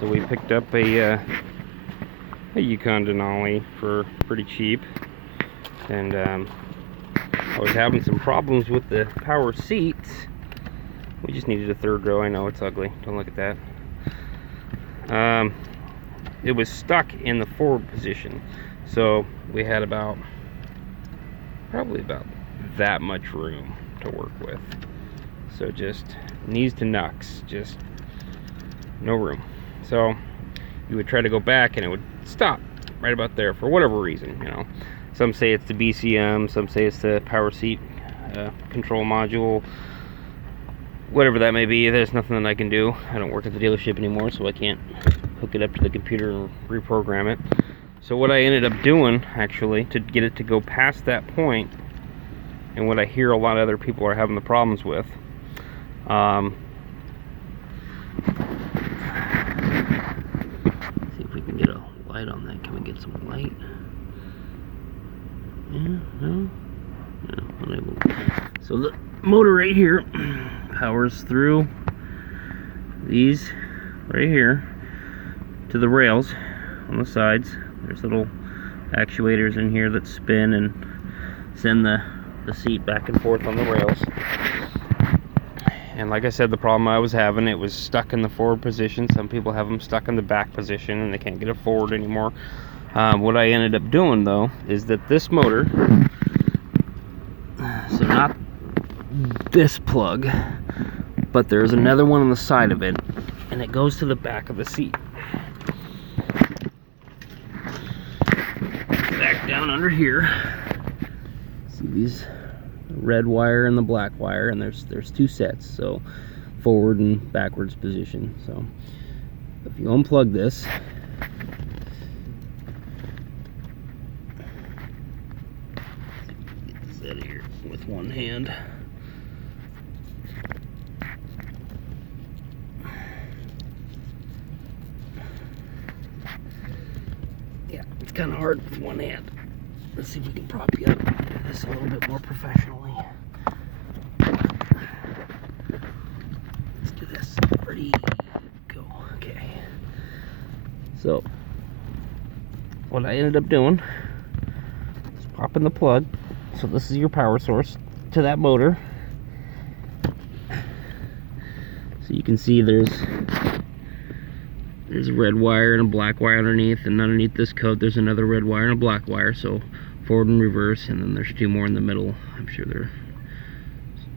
So we picked up a Yukon Denali for pretty cheap, and I was having some problems with the power seats. We just needed a third row. I know it's ugly, don't look at that. It was stuck in the forward position, so we had probably about that much room to work with. So just knees to knucks, just no room. So you would try to go back and it would stop right about there for whatever reason, you know. Some say it's the BCM, some say it's the power seat control module, whatever that may be. There's nothing that I can do. I don't work at the dealership anymore, so I can't hook it up to the computer and reprogram it. So what I ended up doing, actually, to get it to go past that point, and what I hear a lot of other people are having the problems with, see if we can get a light on that. Can we get some light? Yeah, no, unable. So the motor right here powers through these right here to the rails on the sides. There's little actuators in here that spin and send the seat back and forth on the rails. And like I said, the problem I was having, it was stuck in the forward position. Some people have them stuck in the back position and they can't get it forward anymore. What I ended up doing though is that this motor, so not this plug, but there's another one on the side of it, and it goes to the back of the seat. Back down under here, see these red wire and the black wire, and there's two sets, so forward and backwards position. So if you unplug this, get this out of here with one hand. Yeah, it's kind of hard with one hand. Let's see if we can prop you up and do this a little bit more professionally. Let's do this. Ready, go. Okay. So, what I ended up doing is popping the plug. So this is your power source to that motor. So you can see there's a red wire and a black wire underneath, and underneath this coat there's another red wire and a black wire, so forward and reverse, and then there's two more in the middle. I'm sure they're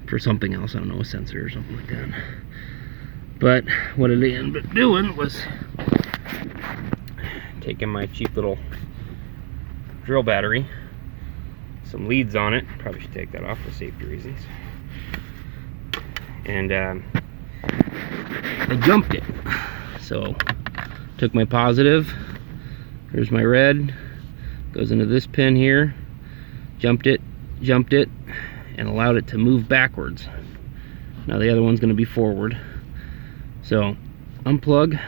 for something else, I don't know, a sensor or something like that. But what I ended up doing was taking my cheap little drill battery, some leads on it, probably should take that off for safety reasons, and I jumped it. So took my positive, here's my red, goes into this pin here, jumped it, and allowed it to move backwards. Now the other one's going to be forward. So unplug,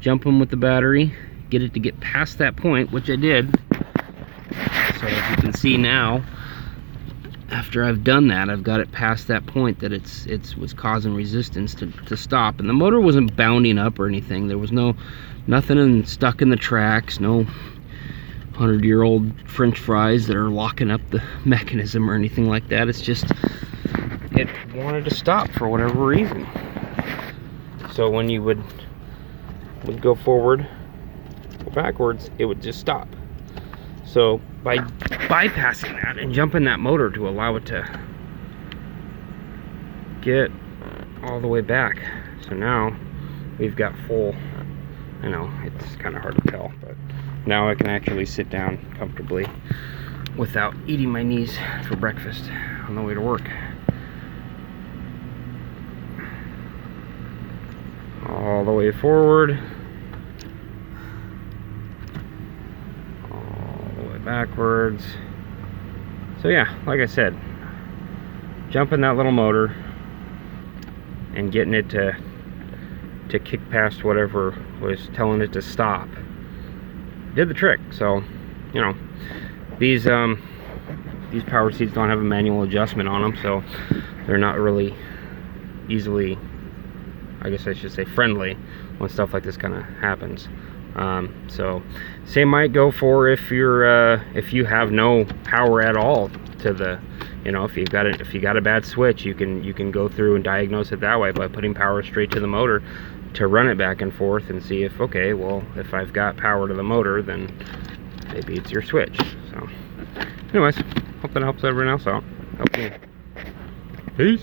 jump them with the battery, get it to get past that point, which I did. So as you can see now, after I've done that, I've got it past that point that it was causing resistance to stop. And the motor wasn't bounding up or anything. There was nothing stuck in the tracks, no 100-year-old French fries that are locking up the mechanism or anything like that. It's just, it wanted to stop for whatever reason. So when you would go forward or backwards, it would just stop. So by bypassing that and jumping that motor to allow it to get all the way back, so now we've got full, I know it's kind of hard to tell, but now I can actually sit down comfortably without eating my knees for breakfast on the way to work. All the way forward, backwards. So yeah, like I said, jumping that little motor and getting it to kick past whatever was telling it to stop did the trick. So, you know, these power seats don't have a manual adjustment on them, so they're not really easily I guess I should say friendly, when stuff like this kind of happens. So same might go for if you have no power at all to the, you know, if you got a bad switch, you can go through and diagnose it that way by putting power straight to the motor to run it back and forth and see if, okay, well, if I've got power to the motor, then maybe it's your switch. So anyways, hope that helps everyone else out. Help me. Peace.